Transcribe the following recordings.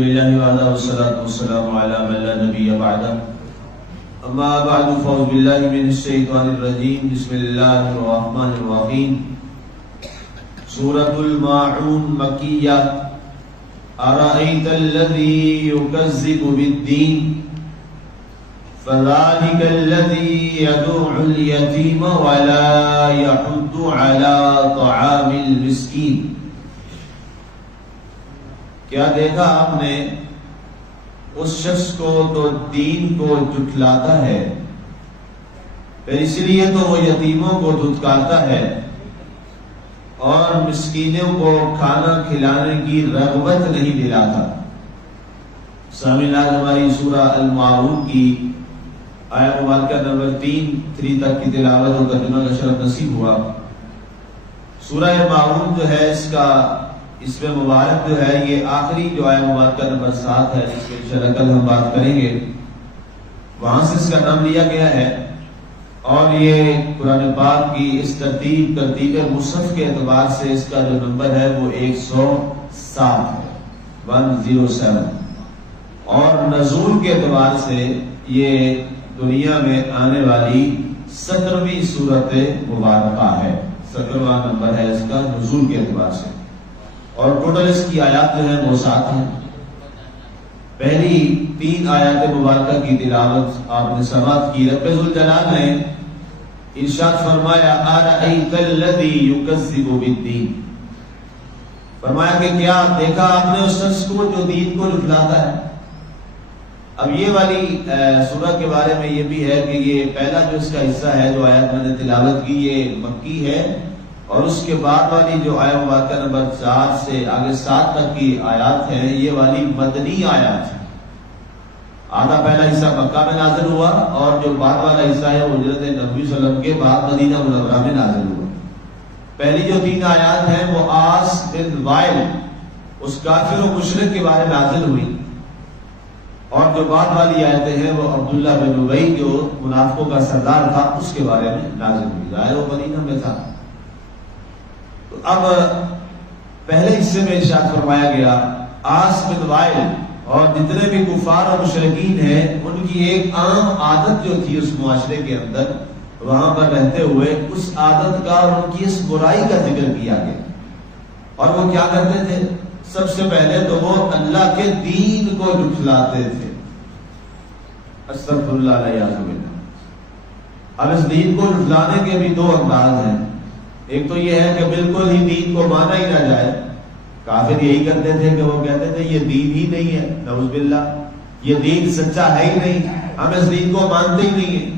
لله وحده والصلاة والسلام على من لا نبي بعده أما بعد فأعوذ بالله من الشيطان الرجيم بسم الله الرحمن الرحيم سورة الماعون مكية أرأيت الذي يكذب بالدين فذلك الذي يدعو اليتيم ولا يحض على طعام المسكين. کیا دیکھا آپ نے اس شخص کو تو دین کو جھٹلاتا ہے، پھر اس لیے تو وہ یتیموں کو دھتکارتا ہے اور مسکینوں کو کھانا کھلانے کی رغبت نہیں دلاتا. سامعین، آج ہماری سورہ الماعون کی آیت مبارکہ نمبر 3 تک کی تلاوت و ترجمہ کا شرف نصیب ہوا. سورہ الماعون جو ہے اس میں مبارک جو ہے یہ آخری جو آیت مبارکہ نمبر 7 ہے، جس کے انشاءاللہ کل ہم بات کریں گے. وہاں سے اس کا نام لیا گیا ہے اور یہ قرآن پاک کی اس ترتیب مصحف کے اعتبار سے اس کا جو نمبر ہے وہ 107 ہے، 107. اور نزول کے اعتبار سے یہ دنیا میں آنے والی 17ویں سورت مبارکہ ہے. 17واں نمبر ہے اس کا نزول کے اعتبار سے. اور ٹوٹل اس کی آیات جو ہے وہ 7 ہیں. پہلی 3 آیات مبارکہ کی تلاوت آپ نے سماعت کی. رب ذوالجلال نے ارشاد فرمایا ارأیت الذی یکذب بالدین، فرمایا کہ کیا دیکھا آپ نے اس شخص کو جو دین کو جھٹلاتا ہے. اب یہ والی سورہ کے بارے میں یہ بھی ہے کہ یہ پہلا جو اس کا حصہ ہے جو آیات میں نے تلاوت کی یہ مکی ہے، اور اس کے بعد والی جو آیت مبارکہ نمبر 4 سے آگے 7 تک کی آیات ہیں یہ والی مدنی آیات ہیں. آدھا پہلا حصہ مکہ میں نازل ہوا اور جو بعد والا حصہ ہے وہ حجرت نبوی صلی اللہ علیہ وسلم کے بعد مدینہ منورہ میں نازل ہوا. پہلی جو 3 آیات ہیں وہ عاص بن وائل اس کافر و مشرک کے بارے میں نازل ہوئی، اور جو بعد والی آیتیں ہیں وہ عبداللہ بن ابی جو منافقوں کا سردار تھا اس کے بارے میں نازل ہوئی. ظاہر وہ مدینہ میں تھا. اب پہلے حصے میں ارشاد فرمایا گیا عاص بن وائل اور جتنے بھی کفار اور مشرکین ہیں ان کی ایک عام عادت جو تھی اس معاشرے کے اندر وہاں پر رہتے ہوئے اس عادت کا اور ان کی اس برائی کا ذکر کیا گیا. اور وہ کیا کرتے تھے؟ سب سے پہلے تو وہ اللہ کے دین کو جھٹلاتے تھے. استغفر اللہ علیہ وسلم. اب اس دین کو جھٹلانے کے بھی 2 انداز ہیں. ایک تو یہ ہے کہ بالکل ہی دین کو مانا ہی نہ جائے. کافر یہی کرتے تھے کہ وہ کہتے تھے یہ دین ہی نہیں ہے، نعوذ باللہ، یہ دین سچا ہے ہی نہیں، ہم اس دین کو مانتے ہی نہیں ہیں،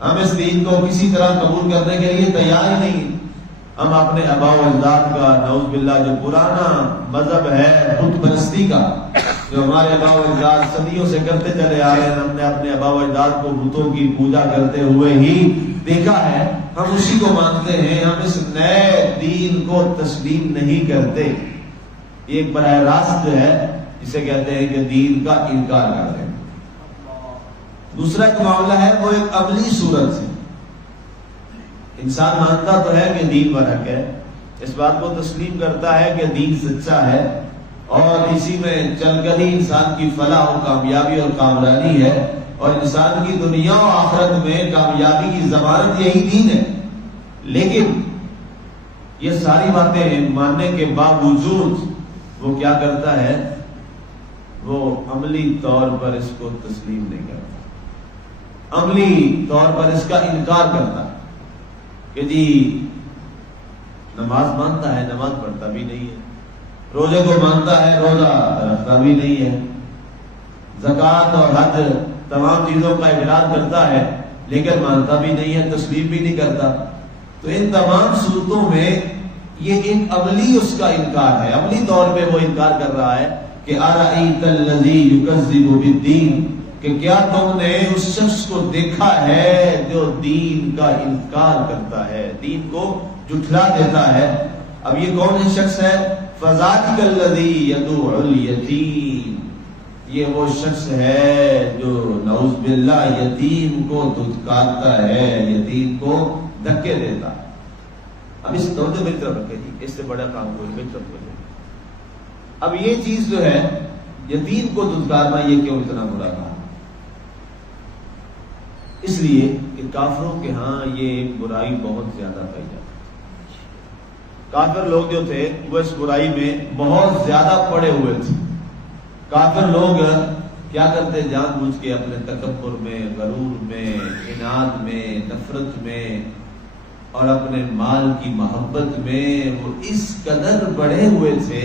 ہم اس دین کو کسی طرح قبول کرنے کے لیے تیار ہی نہیں ہیں. ہم اپنے آباء و اجداد کا نعوذ باللہ جو پرانا مذہب ہے بت پرستی کا جو ہمارے آباء و اجداد صدیوں سے کرتے چلے آ رہے ہیں، ہم نے اپنے آباء و اجداد کو بتوں کی پوجا کرتے ہوئے ہی دیکھا ہے، ہم اسی کو مانتے ہیں. ہم اس نئے دین کو تسلیم نہیں کرتے. یہ ایک براہ راست جو ہے جسے کہتے ہیں کہ دین کا انکار کرتے ہیں. دوسرا ایک معاملہ ہے وہ ایک عملی صورت سے. انسان مانتا تو ہے کہ دین برحق ہے، اس بات کو تسلیم کرتا ہے کہ دین سچا ہے اور اسی میں چل کر ہی انسان کی فلاح و کامیابی اور کامرانی ہے، اور انسان کی دنیا و آخرت میں کامیابی کی ضمانت یہی دین ہے. لیکن یہ ساری باتیں ماننے کے باوجود وہ کیا کرتا ہے؟ وہ عملی طور پر اس کو تسلیم نہیں کرتا، عملی طور پر اس کا انکار کرتا ہے کہ جی نماز مانتا ہے، نماز پڑھتا بھی نہیں ہے، روزے کو مانتا ہے، روزہ رکھتا بھی نہیں ہے، زکوٰۃ اور حج تمام چیزوں کا اقرار کرتا ہے لیکن مانتا بھی نہیں ہے، تسلیم بھی نہیں کرتا. تو ان تمام صورتوں میں یہ ایک عملی اس کا انکار ہے. عملی طور پہ وہ انکار کر رہا ہے کہ ارأیت الذی یکذب بالدین، کہ کیا تم نے اس شخص کو دیکھا ہے جو دین کا انکار کرتا ہے، دین کو جھٹلا دیتا ہے. اب یہ کون شخص ہے؟ فذلک الذی یدعو الیتیم، یہ وہ شخص ہے جو نعوذ باللہ یتیم کو دھتکارتا ہے، یتیم کو دھکے دیتا ہے. اب اس توجہ میری طرف رکھے جی، اس سے بڑا کام کوئی میری طرف کرے. اب یہ چیز جو ہے یتیم کو دھتکارنا یہ کیوں اتنا برا کہا؟ اس لیے کہ کافروں کے ہاں یہ ایک برائی بہت زیادہ پائی جاتی ہے۔ کافر لوگ جو تھے وہ اس برائی میں بہت زیادہ پڑے ہوئے تھے۔ کافر لوگ کیا کرتے؟ جان بوجھ کے اپنے تکبر میں، غرور میں، اناد میں، نفرت میں اور اپنے مال کی محبت میں وہ اس قدر بڑھے ہوئے تھے،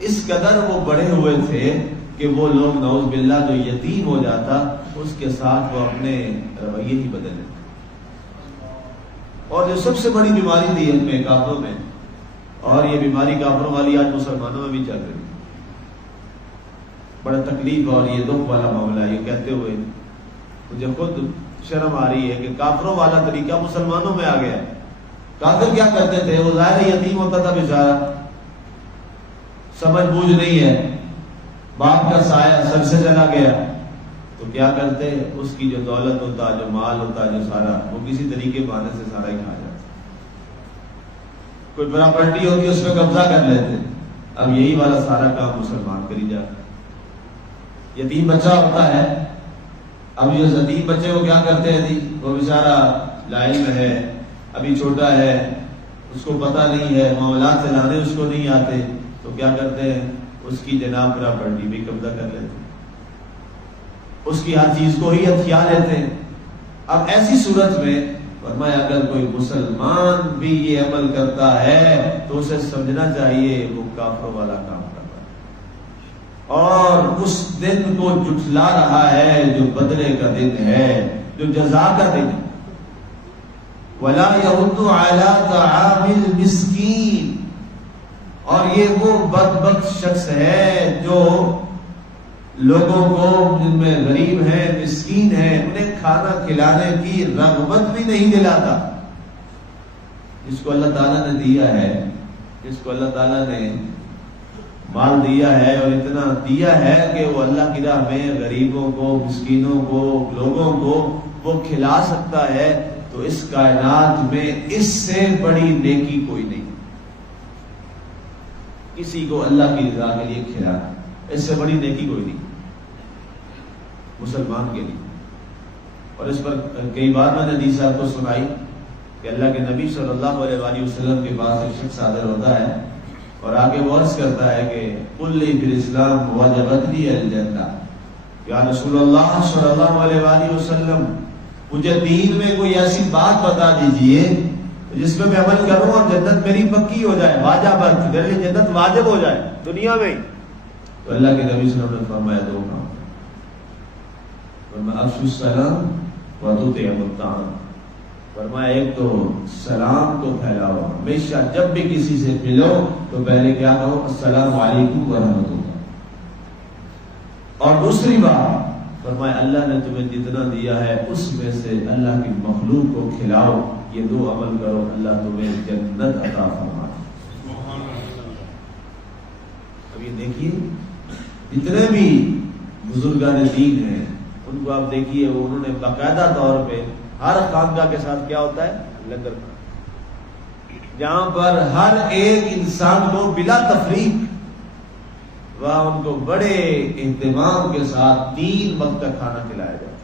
اس قدر وہ بڑھے ہوئے تھے کہ وہ لوگ نعوذ باللہ جو یتیم ہو جاتا اس کے ساتھ وہ اپنے رویے ہی بدل لیتے۔ اور جو سب سے بڑی بیماری تھی ان میں کافروں میں، اور یہ بیماری کافروں والی آج مسلمانوں میں بھی چل رہی ہے، بڑا تکلیف اور یہ دکھ والا معاملہ ہے۔ یہ کہتے ہوئے مجھے خود شرم آ رہی ہے کہ کافروں والا طریقہ مسلمانوں میں آ گیا۔ کافر کیا کرتے تھے؟ وہ ظاہر یتیم ہوتا تھا بیچارہ، سمجھ بوجھ نہیں ہے، باپ کا سایہ سر سے چلا گیا، تو کیا کرتے؟ اس کی جو دولت ہوتا، جو مال ہوتا، جو سارا وہ کسی طریقے بہانے سے سارا ہی کھا جاتا۔ کوئی پراپرٹی ہوتی اس پہ قبضہ کر لیتے۔ اب یہی والا سارا کام مسلمان کری جاتا۔ یتیم بچہ ہوتا ہے، اب جو یتیم بچے وہ کیا کرتے ہیں جی؟ وہ بیچارہ لاعلم ہے، ابھی چھوٹا ہے، اس کو پتہ نہیں ہے، معاملات چلانے اس کو نہیں آتے، تو کیا کرتے ہیں؟ اس کی جناب پراپرٹی بھی قبضہ کر لیتے ہیں، اس کی ہر چیز کو ہی ہتھیا لیتے ہیں۔ اب ایسی صورت میں فرمایا اگر کوئی مسلمان بھی یہ عمل کرتا ہے تو اسے سمجھنا چاہیے وہ کافروں والا کام کرتا ہے، اور اس دن کو جھٹلا رہا ہے جو بدلے کا دن ہے، جو جزا کا دن ہے۔ وَلَا يَحُضُّ عَلَىٰ طَعَامِ الْمِسْكِينِ، اور یہ وہ بدبخت شخص ہے جو لوگوں کو جن میں غریب ہیں، مسکین ہیں، انہیں کھانا کھلانے کی رغبت بھی نہیں دلاتا۔ جس کو اللہ تعالیٰ نے دیا ہے، جس کو اللہ تعالیٰ نے مال دیا ہے اور اتنا دیا ہے کہ وہ اللہ کی راہ میں غریبوں کو، مسکینوں کو، لوگوں کو وہ کھلا سکتا ہے، تو اس کائنات میں اس سے بڑی نیکی کوئی نہیں۔ کسی کو اللہ کی رضا کے لیے کھلانا، اس سے بڑی نیکی کوئی نہیں مسلمان کے لیے۔ اور اس پر کئی بار میں نے حدیث آپ کو سنائی کہ اللہ کے نبی صلی اللہ علیہ وآلہ وسلم کے پاس ایک شخص حاضر ہوتا ہے اور آگے وہ عرض کرتا ہے کہ قل لی فی الاسلام وجبت لی الجنہ، یا رسول اللہ صلی اللہ علیہ وآلہ وسلم مجھے دین میں کوئی ایسی بات بتا دیجئے جس میں عمل کروں اور جنت میری پکی ہو جائے، واجبت، میرے لیے جنت واجب ہو جائے دنیا میں۔ تو اللہ کے نبی صلی اللہ علیہ وسلم نے فرمایا دو کام، فرمایا افشوا السلام وتطعموا الطعام، فرمایا ایک تو سلام کو پھیلاؤ، ہمیشہ جب بھی کسی سے ملو تو پہلے کیا کہو؟ السلام علیکم ورحمۃ اللہ۔ اور دوسری بات فرمایا اللہ نے تمہیں جتنا دیا ہے اس میں سے اللہ کی مخلوق کو کھلاؤ، یہ دو عمل کرو، اللہ تمہیں جنت عطا فرمائے۔ اب یہ دیکھیے جتنے بھی بزرگان دین ہیں ان کو آپ دیکھیے، انہوں نے باقاعدہ طور پہ ہر خانقاہ کے ساتھ کیا ہوتا ہے؟ لنگر، جہاں پر ہر ایک انسان کو بلا تفریق وہاں ان کو بڑے اہتمام کے ساتھ 3 وقت کا کھانا کھلایا جاتا ہے،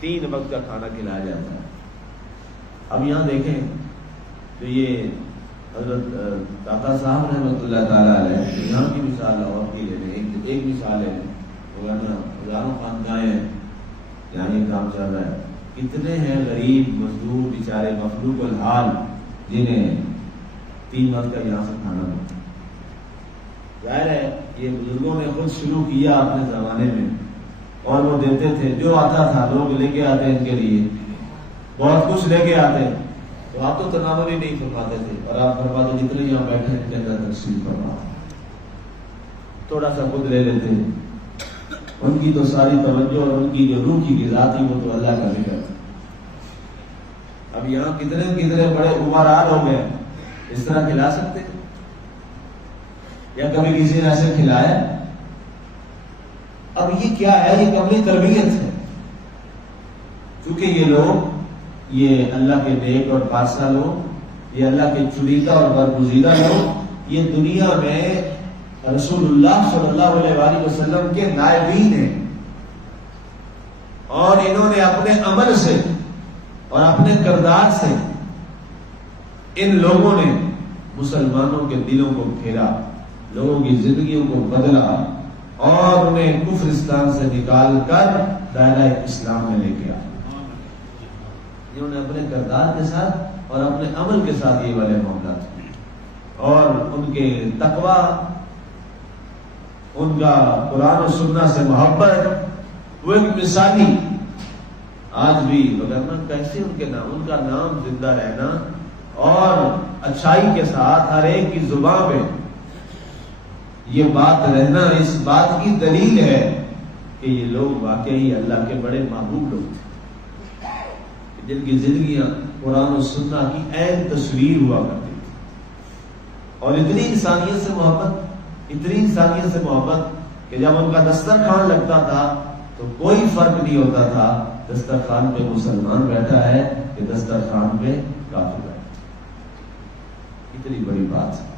3 وقت کا کھانا کھلایا جاتا ہے۔ اب یہاں دیکھیں تو یہ حضرت داتا صاحب رحمۃ اللہ تعالیٰ علیہ، یہاں کی مثال لاہور کی لے لیں، ایک مثال ہے، ہزاروں خانقاہیں ہیں یہاں یہ کام چل رہا ہے، کتنے ہیں غریب مزدور بیچارے مخلوق الحال جنہیں 3 وقت کا یہاں سے کھانا ملتا ہے۔ ظاہر ہے یہ بزرگوں نے خود شروع کیا اپنے زمانے میں، اور وہ دیتے تھے جو آتا تھا، لوگ لے کے آتے ان کے لیے بہت کچھ لے کے آتے، تو آپ تو تناول ہی نہیں فرماتے تھے، اور آپ فرماتے جتنے یہاں بیٹھے ہیں جگہ تقسیم فرما، تھوڑا سا خود لے لیتے۔ ان کی تو ساری توجہ اور ان کی جو روح کی غذا تھی وہ تو اللہ کا ذکر تھا۔ اب یہاں کتنے بڑے عمران ہو گئے، اس طرح کھلا سکتے ہیں یا کبھی کسی نے ایسے کھلایا؟ اب یہ کیا ہے؟ یہ قبلی تربیت ہے، کیونکہ یہ لوگ، یہ اللہ کے نیک اور پارسا لوگ، یہ اللہ کے چنیدہ اور برگزیدہ لوگ، یہ دنیا میں رسول اللہ صلی اللہ علیہ وآلہ وسلم کے نائبین ہیں، اور انہوں نے اپنے عمل سے اور اپنے کردار سے ان لوگوں نے مسلمانوں کے دلوں کو پھیرا، لوگوں کی زندگیوں کو بدلا اور انہیں کفرستان سے نکال کر دائرہ اسلام میں لے کے آیا۔ انہوں نے اپنے کردار کے ساتھ اور اپنے عمل کے ساتھ یہ والے معاملات کیے، اور ان کے تقوی، ان کا قرآن و سنت سے محبت، وہ ایک مثالی آج بھی وغیرہ کیسے ان کا نام زندہ رہنا اور اچھائی کے ساتھ ہر ایک کی زبان پہ یہ بات رہنا، اس بات کی دلیل ہے کہ یہ لوگ واقعی اللہ کے بڑے محبوب لوگ تھے، جن کی زندگیاں قرآن و سنت کی عین تصویر ہوا کرتی تھی، اور اتنی انسانیت سے محبت کہ جب ان کا دسترخوان لگتا تھا تو کوئی فرق نہیں ہوتا تھا دسترخوان پہ مسلمان بیٹھا ہے کہ دسترخوان پہ کافر بیٹھا ہے۔ اتنی بڑی بات ہے،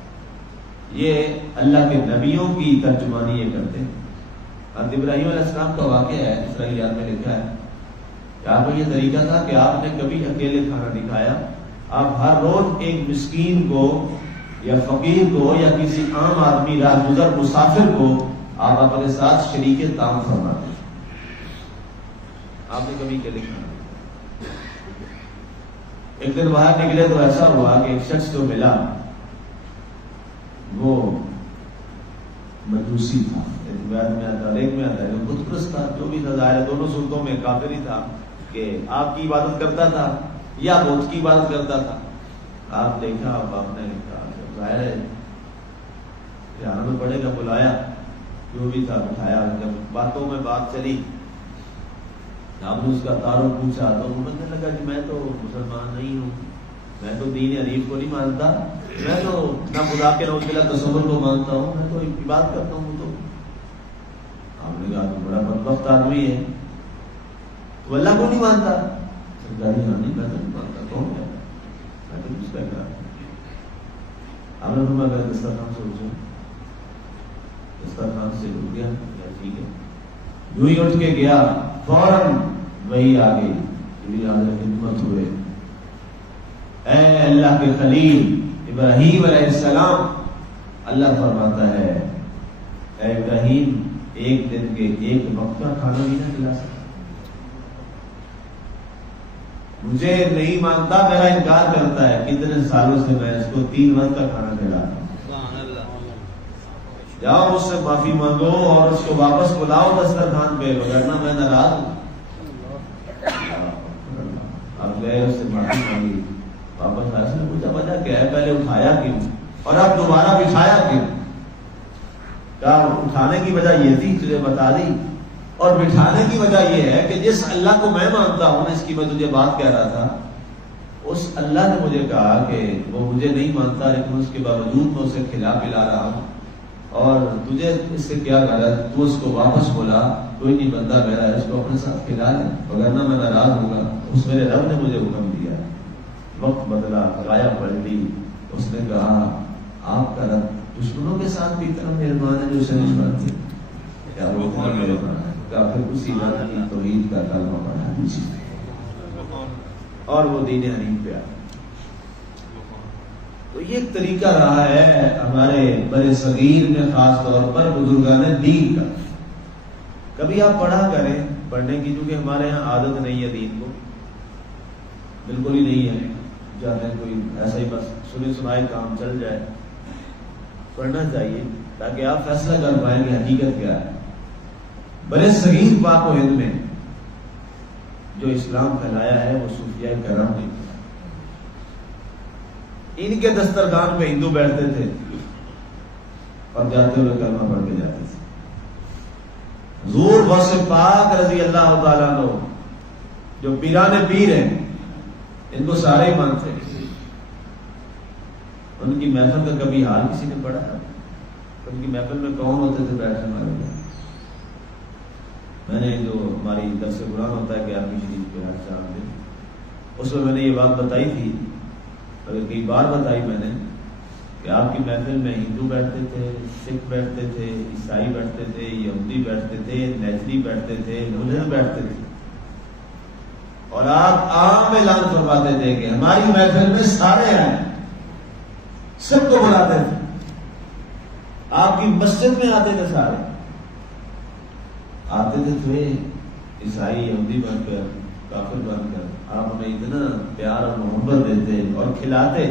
یہ اللہ کے نبیوں کی ترجمانی یہ کرتے ہیں۔ حضرت ابراہیم علیہ السلام کا واقعہ ہے، اسرائیلیات میں لکھا ہے کہ آپ کا یہ طریقہ تھا کہ آپ نے کبھی اکیلے کھانا نہیں کھایا، آپ ہر روز ایک مسکین کو یا فقیر کو یا کسی عام آدمی راہ گزر مسافر کو آپ اپنے ساتھ شریک طعام فرماتے ہیں۔ آپ نے کبھی اکیلے کھانا نہیں۔ ایک دن باہر نکلے تو ایسا ہوا کہ ایک شخص جو ملا وہ مجوسی تھا، ایک میں آتا ہے جو بت پرست تھا، جو بھی تھا، ظاہر ہے دونوں صورتوں میں کافر ہی تھا کہ آپ کی عبادت کرتا تھا یا بت کی عبادت کرتا تھا۔ آپ دیکھا، آپ نے کہا ظاہر ہے آنا پڑے گا، بلایا، جو بھی تھا بٹھایا، جب باتوں میں بات چلی آپ نے اس کا تعارف پوچھا تو وہ کہنے لگا کہ میں تو مسلمان نہیں ہوں، میں تو دین حنیف کو نہیں مانتا، میں تو نہ خدا کے نعوذ باللہ تصور کو مانتا ہوں، میں تو عبادت کرتا ہوں۔ تو آپ نے کہا تو بڑا بدبخت آدمی ہے، تو اللہ کو نہیں مانتا؟ سرکاری نہیں، میں تو نہیں مانتا، کون ہے؟ میں تو کچھ کہہ رہا۔ آپ نے فرمایا کہ دسترخوان سے اٹھو، دسترخوان سے اٹھ گیا، ٹھیک ہے، جو ہی اٹھ کے گیا فوراً وہی آ گئی، حضرت خدمت ہوئے، اے اللہ کے خلیل ابراہیم علیہ السلام، اللہ فرماتا ہے اے ابراہیم ایک دن کے ایک وقت کا کھانا بھی نہ کھلا سکتا، مجھے نہیں مانتا، میرا انکار کرتا ہے، کتنے سالوں سے میں اس کو 3 وقت کا کھانا کھلاتا ہوں، جاؤ اس سے معافی مانگو اور اس کو واپس بلاؤ دسترخوان پہ، وگرنہ میں ناراض ہوں۔ اب گئے، اس سے معافی مانگی، واپس آیا، اس نے پوچھا وجہ کیا ہے، پہلے اٹھایا کیوں اور اب دوبارہ بٹھایا کیوں؟ کہا اٹھانے کی وجہ یہ تھی، تجھے بتا دی، اور بٹھانے کی وجہ یہ ہے کہ جس اللہ کو میں مانتا ہوں، اس کی میں تجھے بات کہہ رہا تھا، اس اللہ نے مجھے کہا کہ وہ مجھے نہیں مانتا، لیکن اس کے باوجود میں اسے کھلا پلا رہا ہوں، اور تجھے اس سے کیا غرض، تو اس کو واپس بولا، کوئی نہیں بندہ میرا ہے، اس کو اپنے ساتھ کھلا لے، وگرنہ میں ناراض ہوگا۔ اس میرے رب نے مجھے حکم دیا، وقت بدلا، رایا پلٹی، اس نے کہا آپ کا رب دشمنوں کے ساتھ بھی اتنا مہربان ہے جو اسے نہیں مانتے، کیا وہ اتنا مہربان ہے؟ کہا پھر اسی رب کی توحید کا کلمہ پڑھا دیجیے، اور وہ دین حنیف پہ آیا۔ تو یہ ایک طریقہ رہا ہے ہمارے بڑے صغیر میں، خاص طور پر بزرگان دین کا۔ کبھی آپ پڑھا کریں، پڑھنے کی چونکہ ہمارے یہاں عادت نہیں ہے، دین کو بالکل ہی نہیں ہے، جاتے ہیں کوئی ایسا ہی بس سنی سنائی کام چل جائے، پڑھنا چاہیے تاکہ آپ فیصلہ کر پائیں کہ حقیقت کیا ہے۔ بڑے صغیر پاک و ہند میں جو اسلام پھیلایا ہے وہ صوفیاء کرام نے، ان کے دسترخوان پہ ہندو بیٹھتے تھے اور جاتے ہوئے کلمہ پڑھ کے جاتے تھے۔ حضور غوث پاک رضی اللہ تعالیٰ عنہ جو پیران پیر ہیں، ان کو سارے ہی مانتے ہیں، ان کی محفل کا کبھی حال کسی نے پڑھا ہے؟ ان کی محفل میں کون ہوتے تھے بیٹھنے والے؟ میں نے جو ہماری درس قرآن ہوتا ہے 11ویں شریف پہ ہر چار دن، اس میں نے یہ بات بتائی تھی، اگر کئی بار بتائی میں نے، کہ آپ کی محفل میں ہندو بیٹھتے تھے، سکھ بیٹھتے تھے، عیسائی بیٹھتے تھے، یہودی بیٹھتے تھے، نیچری بیٹھتے تھے، ملحد بیٹھتے تھے، اور آپ عام اعلان فرماتے تھے کہ ہماری محفل میں سارے آئیں، سب کو بلاتے تھے، آپ کی مسجد میں آتے تھے، سارے آتے تھے، عیسائی یہودی بن کر، کافر بن کر، آپ ہمیں اتنا پیار اور محبت دیتے اور کھلاتے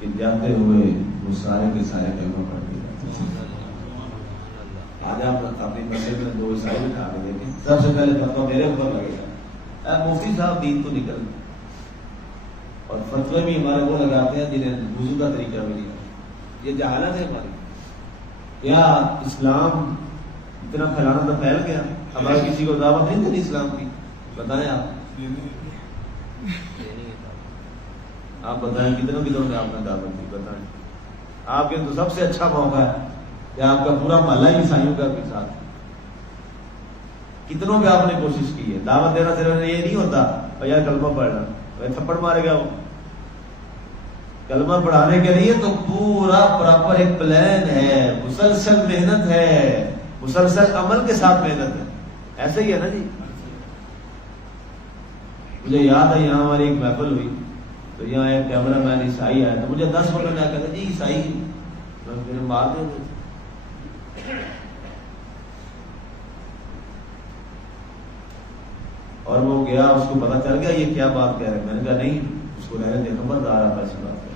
کہ جاتے ہوئے وہ سارے کے سارے کلمہ پڑھتے جاتے۔ آج آپ اپنی مسجد میں 2 عیسائی بٹھا کے دیکھیں، سب سے پہلے فتویٰ میرے اوپر لگے گا، اے مفتی صاحب دین تو نکل، اور فتوے بھی ہمارے وہ لگاتے ہیں جنہیں وضو کا طریقہ بھی نہیں آتا۔ یہ جہالت ہے ہماری۔ کیا اسلام اتنا پھیلانا تو پھیل گیا، ہمارے کسی کو دعوت نہیں دینی اسلام کی؟ بتائیں آپ بتائیں کتنوں نے آپ نے دعوت دی؟ بتائیں آپ کے تو سب سے اچھا موقع ہے کہ آپ کا پورا محلہ ہی عیسائیوں کا بھی ساتھ ہے۔ کتنوں پہ آپ نے کوشش کی ہے دعوت دینا؟ صرف یہ نہیں ہوتا یار کلمہ پڑھنا، تھپڑ مارے گا وہ۔ کلمہ پڑھانے کے لیے تو پورا پراپر ایک پلان ہے، مسلسل محنت ہے، مسلسل عمل کے ساتھ محنت ہے۔ ایسے ہی ہے نا جی؟ مجھے یاد ہے یہاں ہماری ایک محفل ہوئی تو یہاں ایک کیمرہ مین عیسائی آیا تو مجھے 10 بولے نے کہا جی عیسائی میرے مار دے گے، اور وہ گیا، اس کو پتا چل گیا یہ کیا بات کہہ رہے ہیں۔ میں نے کہا نہیں، اس کو رہنے دے، خبردار آپ ایسی بات ہے،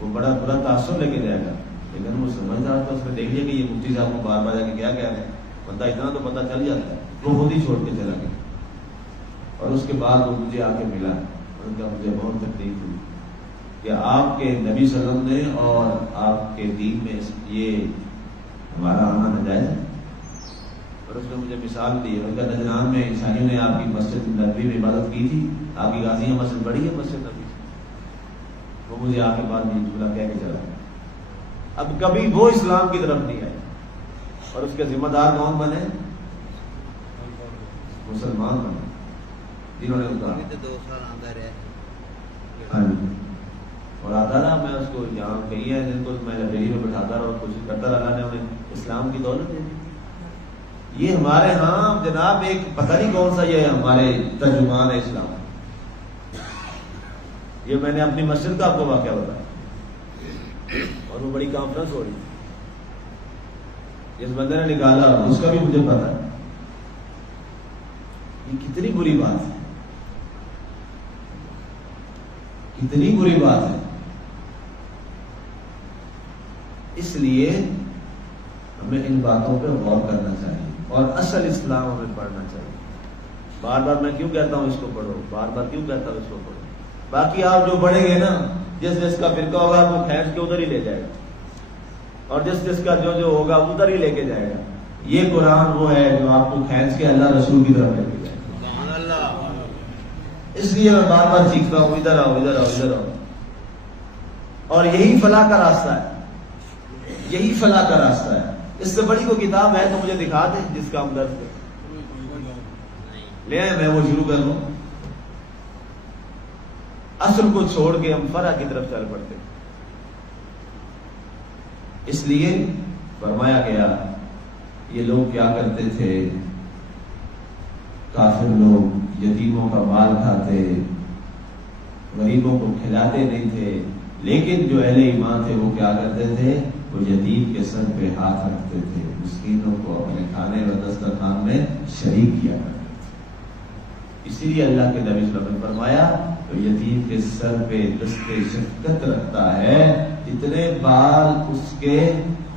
وہ بڑا برا تاثر لے کے جائے گا۔ لیکن وہ سمجھدار تھا، اس نے دیکھ لیا کہ یہ مفتی صاحب کو بار بار جا کے کیا کہہ رہے ہیں، بندہ اتنا تو پتا چل جاتا ہے، وہ خود ہی چھوڑ کے چلا گیا۔ اور اس کے بعد وہ مجھے آ کے ملا، ان کا مجھے بہت تکلیف ہوئی کہ آپ کے نبی صلی اللہ علیہ وسلم نے اور آپ کے دین میں یہ ہمارا آنا ناجائز ہے۔ اور اس نے مجھے مثال دی، ان کا نجران میں عیسائیوں نے آپ کی مسجد نبوی میں عبادت کی تھی، آپ کی غازیہ مسجد بڑی ہے مسجد نبوی، وہ مجھے آ کے بعد یہ جملہ کہہ کے چلا۔ اب کبھی وہ اسلام کی طرف نہیں آئے، اور اس کے ذمہ دار کون بنے؟ مسلمان بنے، جنہوں نے اتارا۔ ہاں جی، اور آتا رہا، میں اس کو جہاں کہیں ہے جن کو میں لائبریری میں بٹھاتا رہا اور کوشش کرتا رہا، اللہ نے انہیں اسلام کی دولت دے دی۔ یہ ہمارے ہاں جناب ایک پتہ نہیں کون سا یہ ہمارے ترجمان ہے اسلام، یہ میں نے اپنی مسجد کا آپ کو واقعہ بتایا، اور وہ بڑی کانفرنس ہو رہی تھی، اس بندے نے نکالا، اس کا بھی مجھے پتا ہے۔ یہ کتنی بری بات ہے، کتنی بری بات ہے۔ اس لیے ہمیں ان باتوں پہ غور کرنا چاہیے اور اصل اسلام ہمیں پڑھنا چاہیے۔ بار بار میں کیوں کہتا ہوں اس کو پڑھو، بار بار کیوں کہتا ہوں اس کو پڑھو؟ باقی آپ جو پڑھیں گے نا، جس جس کا فرقہ ہوگا وہ کھینچ کے ادھر ہی لے جائے گا، اور جس جس کا جو جو ہوگا ادھر ہی لے کے جائے گا۔ یہ قرآن وہ ہے جو آپ کو کھینچ کے اللہ رسول کی طرف لے کے جائے گا۔ اس لیے میں بار بار سیکھتا ہوں، ادھر آؤ ادھر آؤ ادھر آؤ، اور یہی فلاح کا راستہ ہے، یہی فلاح کا راستہ ہے۔ اس سے بڑی کوئی کتاب ہے تو مجھے دکھا دیں جس کا ہم درد لے آئے، میں وہ شروع کر لوں۔ اصل کو چھوڑ کے ہم فرع کی طرف چل پڑتے۔ اس لیے فرمایا گیا یہ لوگ کیا کرتے تھے، کافر لوگ یتیموں کا مال کھاتے، غریبوں کو کھلاتے نہیں تھے، لیکن جو اہل ایمان تھے وہ کیا کرتے تھے، وہ یتیم کے سر پہ ہاتھ رکھتے تھے، مسکینوں کو اپنے کھانے و دسترخوان میں شریک کیا کرتے تھے۔ اسی لیے اللہ کے نبی صلی اللہ علیہ وسلم نے فرمایا تو یتیم کے سر پہ دستے شفقت رکھتا ہے، جتنے بال اس کے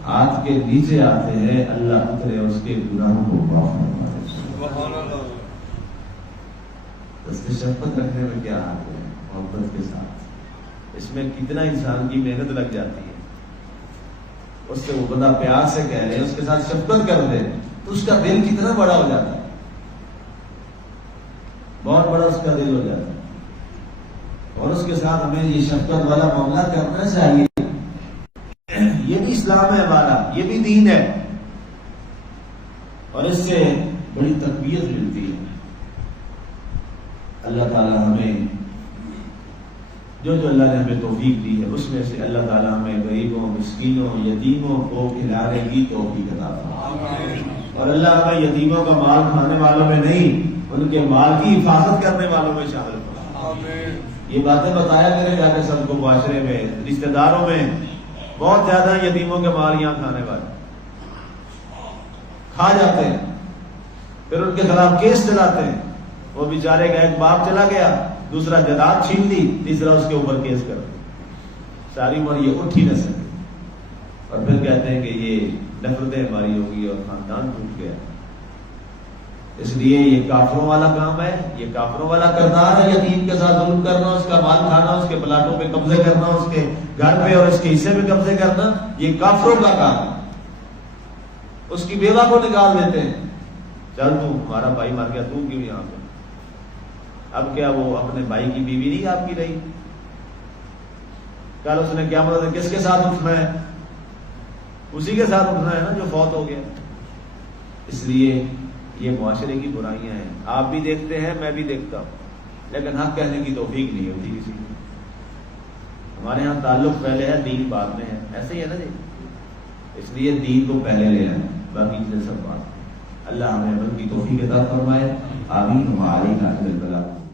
ہاتھ کے نیچے آتے ہیں اللہ اتنے اس کے گناہوں کو معاف فرماتا ہے۔ دستے شفقت رکھنے میں کیا حال ہے، محبت کے ساتھ، اس میں کتنا انسان کی محنت لگ جاتی ہے۔ اس سے وہ بندہ پیار سے کہہ لے، اس کے ساتھ شفقت کر دے تو اس کا دل کتنا بڑا ہو جاتا ہے، بہت بڑا اس کا دل ہو جاتا ہے۔ اور اس کے ساتھ ہمیں یہ شفقت والا معاملہ کرنا چاہیے۔ یہ بھی اسلام ہے ہمارا، یہ بھی دین ہے، اور اس سے بڑی تربیت ملتی ہے۔ اللہ تعالی ہمیں جو جو اللہ نے ہمیں توفیق دی ہے اس میں سے اللہ تعالیٰ ہمیں غریبوں، مسکینوں، یتیموں کو کھلانے کی توفیق عطا فرمائے، اور اللہ ہمیں یتیموں کا مال کھانے والوں میں نہیں، ان کے مال کی حفاظت کرنے والوں میں شامل فرمائے۔ یہ باتیں بتایا کریں جا کے سب کو، معاشرے میں، رشتہ داروں میں بہت زیادہ یتیموں کے مال یہاں کھانے والے کھا جاتے ہیں، پھر ان کے خلاف کیس چلاتے ہیں۔ وہ بیچارے کا ایک باپ چلا گیا، دوسرا جائیداد چھین لی، تیسرا اس کے اوپر کیس کر دیا، ساری عمر یہ اٹھ ہی نہ سکے، اور پھر کہتے ہیں کہ یہ نفرتیں ہماری ہوگی اور خاندان ٹوٹ گیا۔ اس لیے یہ کافروں والا کام ہے، یہ کافروں والا کردار ہے، یتیم کے ساتھ ظلم کرنا، اس کا مال کھانا، اس کے پلاٹوں پہ قبضے کرنا، اس کے گھر پہ اور اس کے حصے پہ قبضے کرنا، یہ کافروں کا کام ہے۔ اس کی بیوہ کو نکال دیتے ہیں، چل تو ہمارا بھائی مر گیا، تو کیوں یہاں پہ؟ اب کیا وہ اپنے بھائی کی بیوی نہیں آپ کی رہی؟ کل اس نے کیا مطلب کس کے ساتھ اٹھنا ہے؟ اسی کے ساتھ اٹھنا ہے نا جو فوت ہو گیا۔ اس لیے یہ معاشرے کی برائیاں ہیں، آپ بھی دیکھتے ہیں، میں بھی دیکھتا ہوں، لیکن حق کہنے کی توفیق نہیں ہوتی کسی کو۔ ہمارے ہاں تعلق پہلے ہے، دین بعد میں ہے، ایسے ہی ہے نا جی؟ اس لیے دین کو پہلے لے آئیں، باقی چیزیں سب بات۔ اللہ ہمیں عمل کی توفیق عطا فرمائے، آمین۔ وعلیکم السلام۔